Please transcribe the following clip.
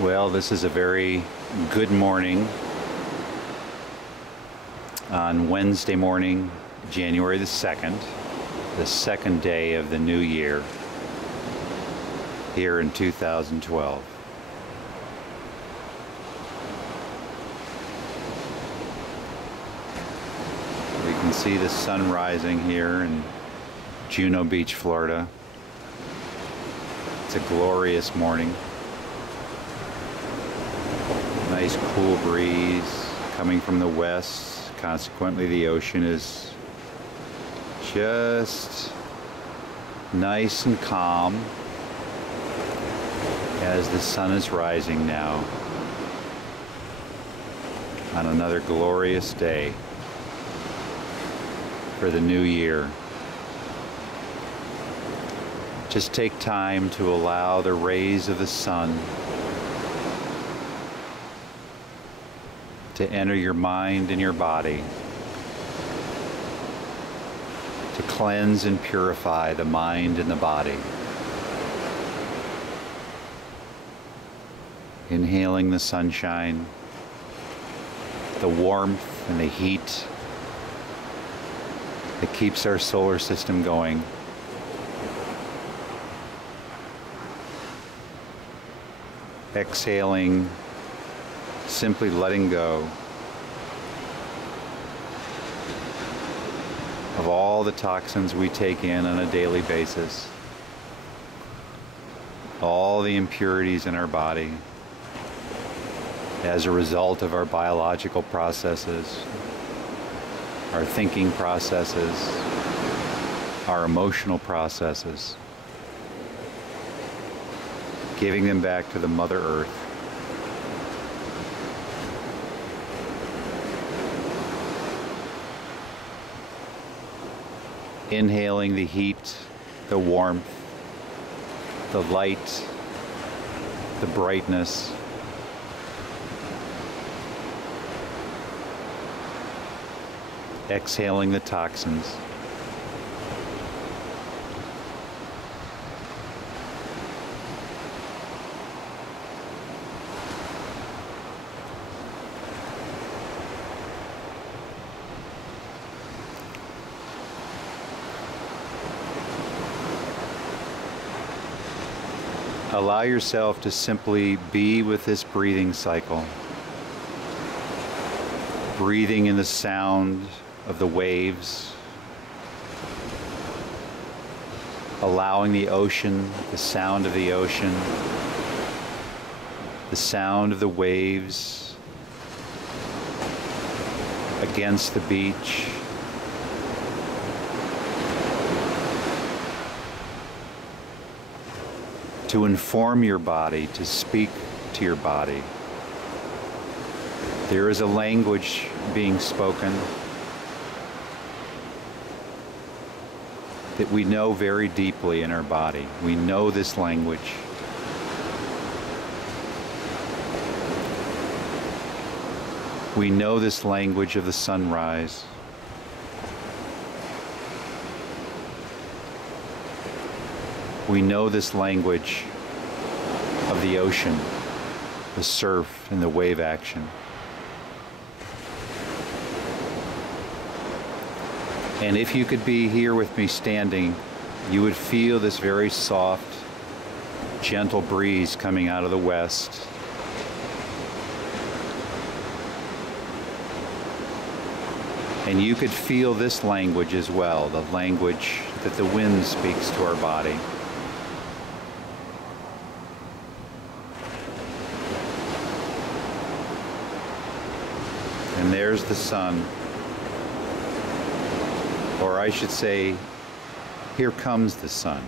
Well, this is a very good morning on Wednesday morning, January the 2nd, the second day of the new year here in 2012. We can see the sun rising here in Juno Beach, Florida. It's a glorious morning. Nice cool breeze coming from the west. Consequently, the ocean is just nice and calm as the sun is rising now on another glorious day for the new year. Just take time to allow the rays of the sun to enter your mind and your body, to cleanse and purify the mind and the body. Inhaling the sunshine, the warmth and the heat that keeps our solar system going. Exhaling, simply letting go of all the toxins we take in on a daily basis, all the impurities in our body as a result of our biological processes, our thinking processes, our emotional processes, giving them back to the Mother Earth. Inhaling the heat, the warmth, the light, the brightness. Exhaling the toxins. Allow yourself to simply be with this breathing cycle. Breathing in the sound of the waves. Allowing the ocean, the sound of the ocean, the sound of the waves against the beach. To inform your body, to speak to your body. There is a language being spoken that we know very deeply in our body. We know this language. We know this language of the sunrise. We know this language of the ocean, the surf and the wave action. And if you could be here with me standing, you would feel this very soft, gentle breeze coming out of the west. And you could feel this language as well, the language that the wind speaks to our body. And there's the sun. Or I should say, here comes the sun.